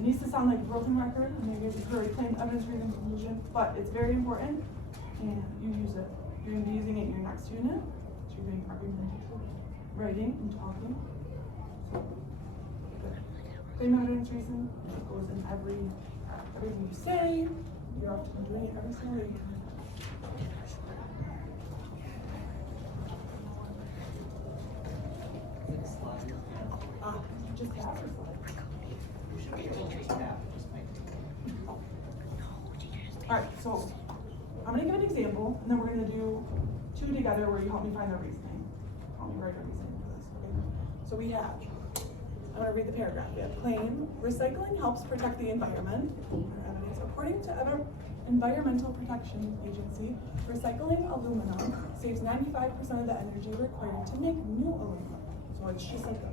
It needs to sound like a broken record, and maybe it's a very plain evidence reason conclusion, but it's very important, and you use it. You're going to be using it in your next unit. So you're doing argumentative, writing, and talking. So, plain evidence reason, it goes in everything you say. You're often doing it every single day. Just have or Alright, so I'm going to give an example, and then we're going to do two together where you help me find the reasoning. Help me write a reasoning for this, okay? So we have, I'm going to read the paragraph. We have claim, recycling helps protect the environment. Evidence, according to Environmental Protection Agency, recycling aluminum saves 95% of the energy required to make new aluminum. So it's just like a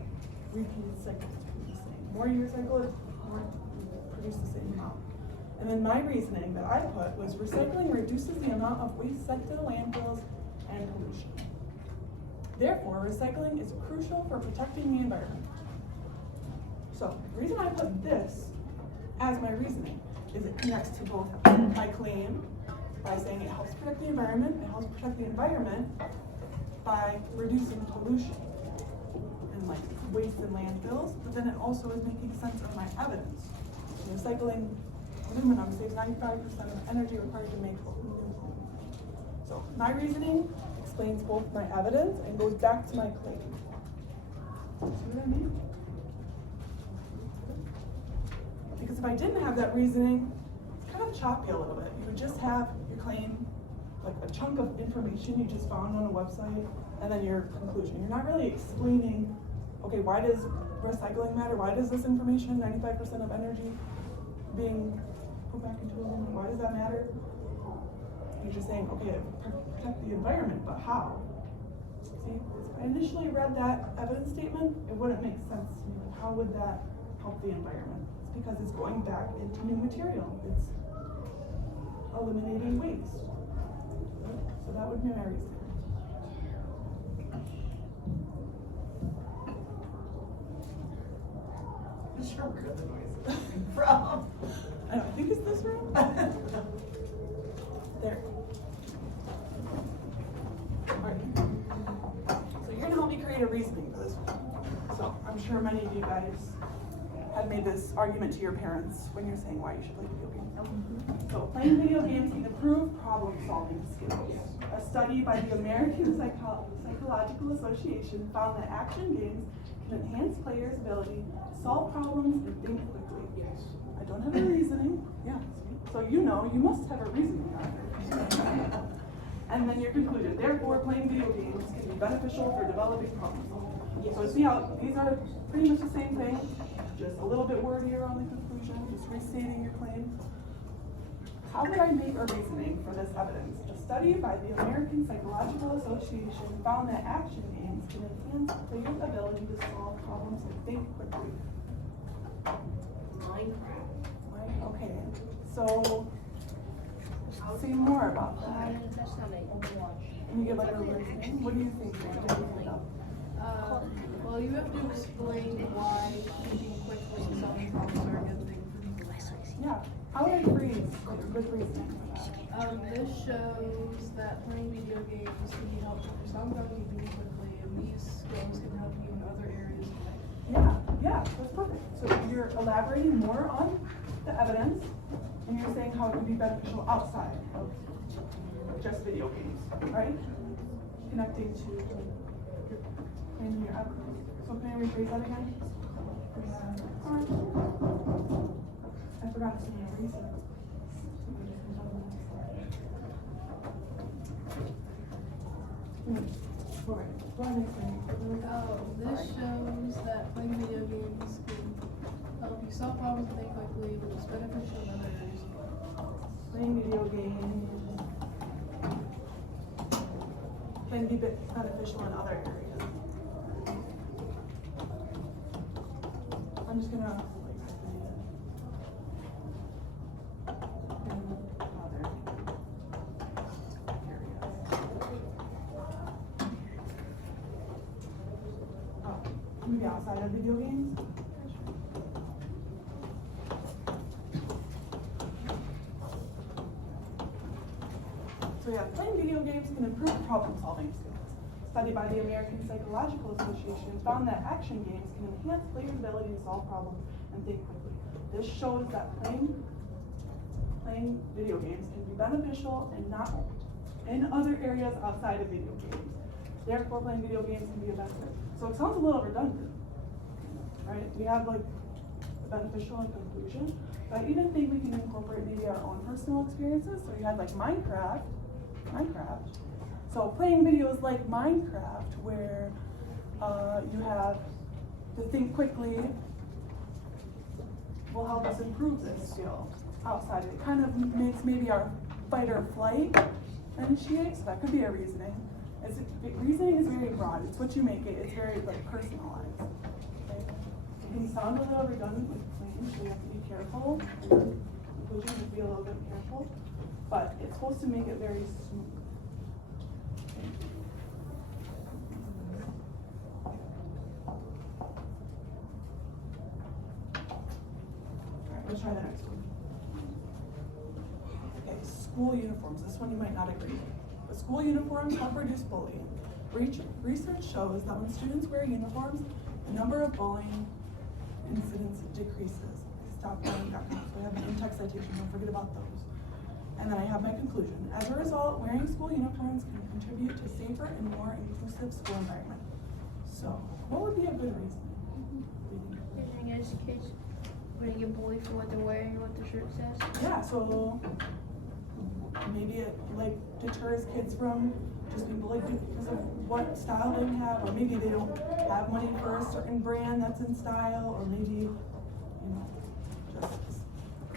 repeated cycle to produce the same. More you recycle it, more you produce the same amount. And then my reasoning that I put was recycling reduces the amount of waste sent to landfills and pollution. Therefore, recycling is crucial for protecting the environment. So the reason I put this as my reasoning is it connects to both my claim by saying it helps protect the environment, it helps protect the environment by reducing pollution and like waste in landfills, but then it also is making sense of my evidence. Recycling aluminum saves 95% of energy required to make aluminum. So my reasoning explains both my evidence and goes back to my claim. See what I mean? Because if I didn't have that reasoning, it's kind of choppy a little bit. You would just have your claim, like a chunk of information you just found on a website, and then your conclusion. You're not really explaining, okay, why does recycling matter? Why does this information, 95% of energy being put back into aluminum, why does that matter? You're just saying, okay, protect the environment, but how? See, if I initially read that evidence statement, it wouldn't make sense to me. Like, how would that help the environment? It's because it's going back into new material. It's eliminating waste. So that would be my reason. I'm sure where the noise is coming from. I think it's this room. There. Alright. So you're gonna help me create a reasoning for this one. So I'm sure many of you guys have made this argument to your parents when you're saying why you should play video games. So playing video games can improve problem-solving skills. A study by the American Psychological Association found that action games can enhance players' ability to solve problems and think quickly. Yes. I don't have a reasoning. Yeah. So you know, you must have a reasoning out there. And then your conclusion. Therefore, playing video games can be beneficial for developing problem solving. Yes. So see how these are pretty much the same thing, just a little bit wordier on the conclusion, just restating your claim. How would I make a reasoning for this evidence? A study by the American Psychological Association found that action games can enhance players' ability to solve problems and think quickly. Minecraft. Okay, so I'll say more about that. Can you give like a reasoning? What do you think? Well, you have to explain why thinking quickly and solving problems are a good thing for people. Yeah. How would I phrase good reasoning for that? This shows that playing video games can be helpful for some people thinking quickly, and these skills can help you in other areas of life. Yeah, that's perfect. So you're elaborating more on the evidence, and you're saying how it would be beneficial outside of just video games, right? Connecting to your claim and your evidence. So can I rephrase that again? I forgot to say your reason. This shows that playing video games can help you solve problems and think quickly, but it's beneficial in other areas of life. Playing video games can be beneficial in other areas. I'm just gonna maybe outside of video games. So yeah, playing video games can improve problem-solving skills. A study by the American Psychological Association found that action games can enhance players' ability to solve problems and think quickly. This shows that playing video games can be beneficial and not in other areas outside of video games. Therefore, playing video games can be a benefit. So it sounds a little redundant, right? We have like the beneficial and conclusion, but I even think we can incorporate maybe our own personal experiences. So you had like Minecraft. So playing videos like Minecraft, where you have to think quickly, will help us improve this skill outside of it. Kind of makes maybe our fight or flight initiate, so that could be a reasoning. Reasoning is very broad. It's what you make it. It's very like personalized. Okay? It can sound a little redundant with claims, so you have to be careful. Conclusion, just be a little bit careful. But it's supposed to make it very smooth. Alright, let's try the next one. Okay, school uniforms. This one you might not agree with. But school uniforms help reduce bullying. Research shows that when students wear uniforms, the number of bullying incidents decreases. Stop bullying. So I have an in-text citation, don't forget about those. And then I have my conclusion. As a result, wearing school uniforms can contribute to safer and more inclusive school environment. So, what would be a good reason? I guess kids wouldn't get bullied for what they're wearing or what the shirt says. Yeah, so maybe it like deters kids from just being bullied because of what style they have, or maybe they don't have money for a certain brand that's in style, or maybe, you know, just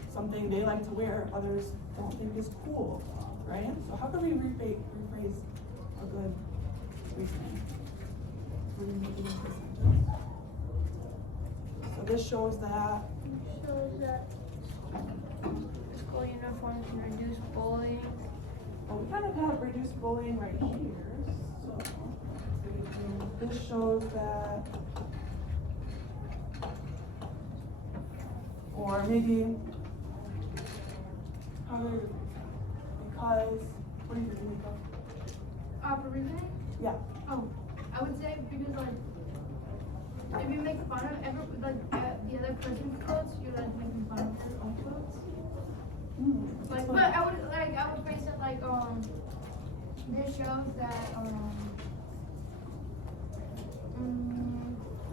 something they like to wear, others don't think is cool, right? So how can we rephrase a good reasoning? We're gonna make it into a sentence. So this shows that School uniforms can reduce bullying. well, we kind of have reduced bullying right here, so this shows that, or maybe, because, what do you think, Nico? For reasoning? Yeah. Oh, I would say because like, if you make fun of the other person's clothes, you're like making fun of your own clothes. Like, but I would phrase it like, this shows that, I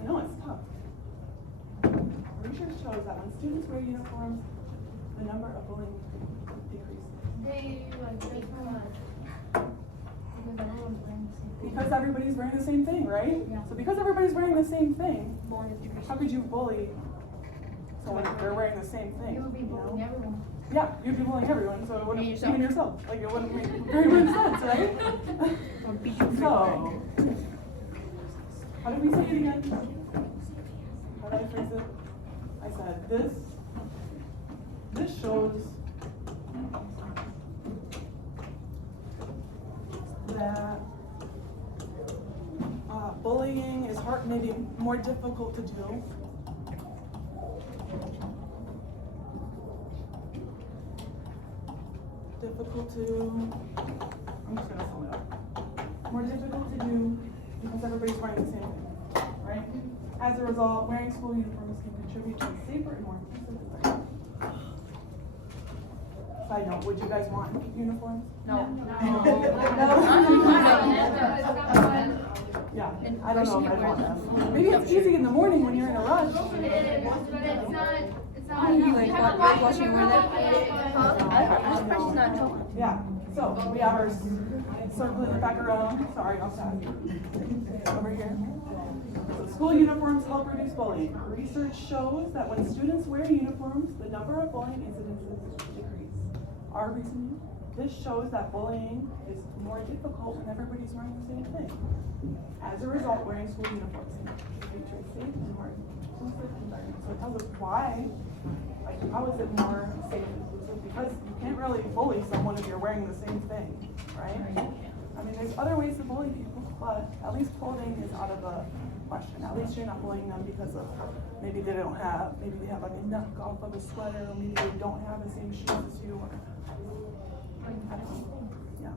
know it's tough. Research shows that when students wear uniforms, the number of bullying decreases. they feel like, because everyone's wearing the same thing. Because everybody's wearing the same thing, right? Yeah. So because everybody's wearing the same thing, Bullying decreases. how could you bully someone if they're wearing the same thing? You would be bullying everyone. Yeah, you'd be bullying everyone, so it wouldn't, And yourself. even yourself, like it wouldn't make very much sense, right? Or beat you for So, how did we say it again? How did I phrase it? I said, this shows that bullying is hard, maybe more difficult to do. I'm just gonna sum it up. More difficult to do because everybody's wearing the same thing, right? As a result, wearing school uniforms can contribute to a safer and more inclusive environment. Side note, would you guys want uniforms? No. Yeah, I don't know if I want them. Maybe it's easy in the morning when you're in a rush. You guys watching you wear that? This person's not talking. Yeah, so we have our circling it back around, sorry, outside. Over here. So school uniforms help reduce bullying. Research shows that when students wear uniforms, the number of bullying incidences decrease. Our reasoning, this shows that bullying is more difficult when everybody's wearing the same thing. As a result, wearing school uniforms can contribute to a safe and more inclusive environment. So it tells us why, like, how is it more safe and inclusive? Because you can't really bully someone if you're wearing the same thing, right? I mean, there's other ways to bully people, but at least clothing is out of the question. At least you're not bullying them because of maybe they have like a knockoff of a sweater, or maybe they don't have the same shoes as you, or I don't know. Yeah.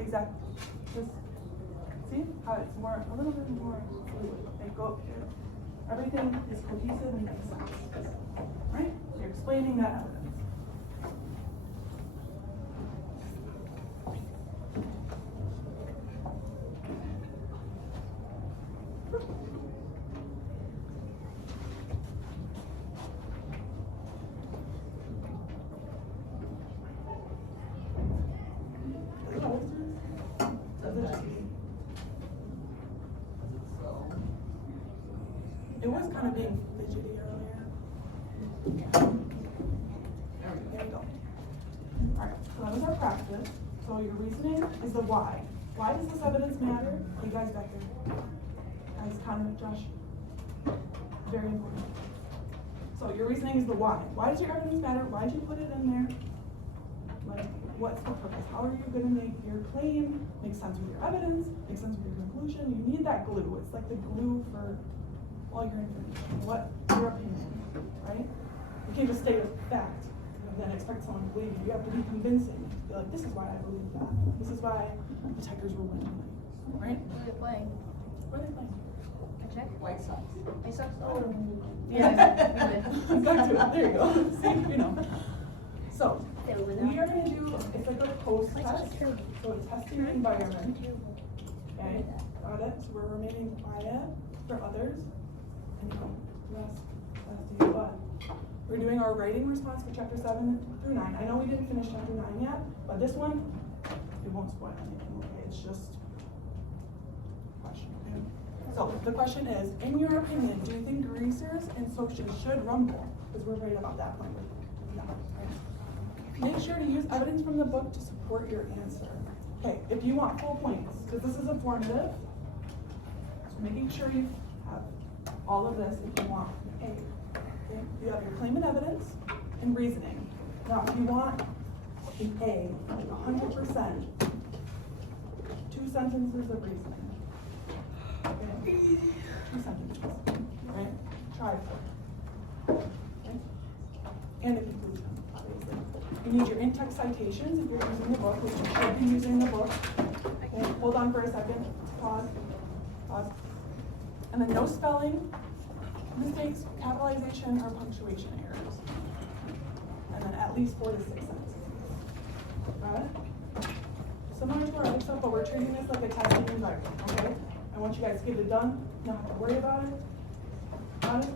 Exactly. Just see how it's more, a little bit more fluid. They go, everything is cohesive and makes sense. Right? You're explaining that evidence. It was kind of being fidgety earlier. There we go. Alright, so that was our practice. So your reasoning is the why. Why does this evidence matter? You guys back there. Guys, Connor, Josh. Very important. So your reasoning is the why. Why does your evidence matter? Why did you put it in there? Like, what's the purpose? How are you going to make your claim make sense with your evidence, make sense with your conclusion? You need that glue. It's like the glue for all your information. What your opinion, right? You can't just state a fact and then expect someone to believe you. You have to be convincing. Be like, this is why I believe that. This is why the Tigers were winning, right? Who are they playing? Where are they playing? I check. White Sox. White Sox? Oh. Yeah. Yeah, Back to it. There you go. See, you know. So, They were we are going to do, it's like a post White test. Sox are terrible. So a testing environment. Terrible. Okay, got it? So we're remaining quiet for others. And rest to you. But we're doing our writing response for chapter 7 through 9. I know we didn't finish chapter 9 yet, but this one, it won't spoil anything, okay? It's just a question, okay? So the question is, in your opinion, do you think greasers and socias should rumble? Because we're right about that point. Yeah, right? Make sure to use evidence from the book to support your answer. Okay, if you want full points, because this is informative, so making sure you have all of this if you want A. Okay? You have your claim and evidence and reasoning. Now, if you want an A, like 100%, 2 sentences of reasoning. Okay? 2 sentences. Right? Try for it. Okay? And a conclusion, obviously. You need your in-text citations if you're using the book, which you should be using the book. Okay? Hold on for a second. Pause. Pause. And then no spelling mistakes, capitalization, or punctuation errors. And then at least 4 to 6 sentences. Got it? Similar to our other stuff, but we're treating this like a testing environment, okay? I want you guys to get it done, not have to worry about it. Got it?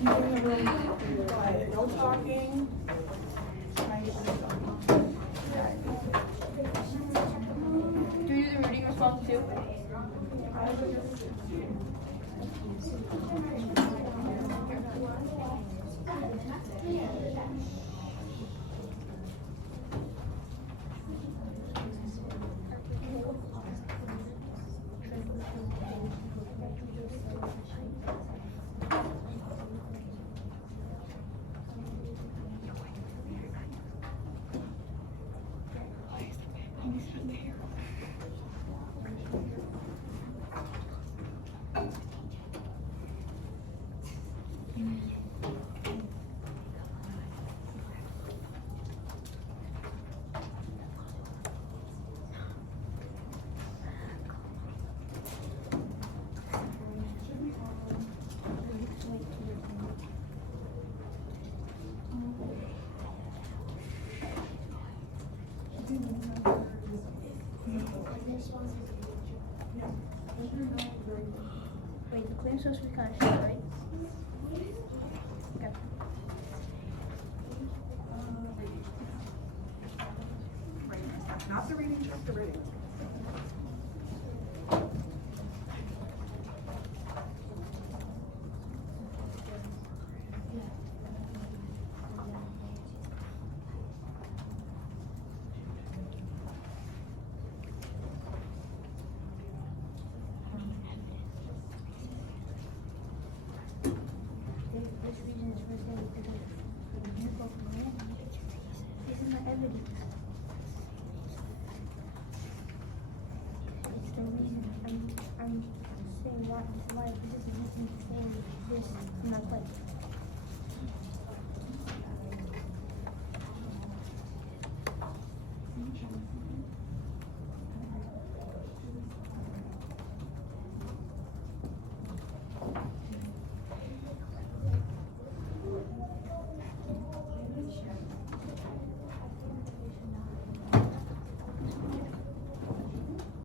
Keep it in the room quiet, no talking. Try and get this done. Do you do the reading response too? Wait, the claim's supposed to be kind of short, right? Okay. Not the reading, just the reading. This reason is for saying because you both know. This is my evidence. It's the reason I'm saying why this is saying this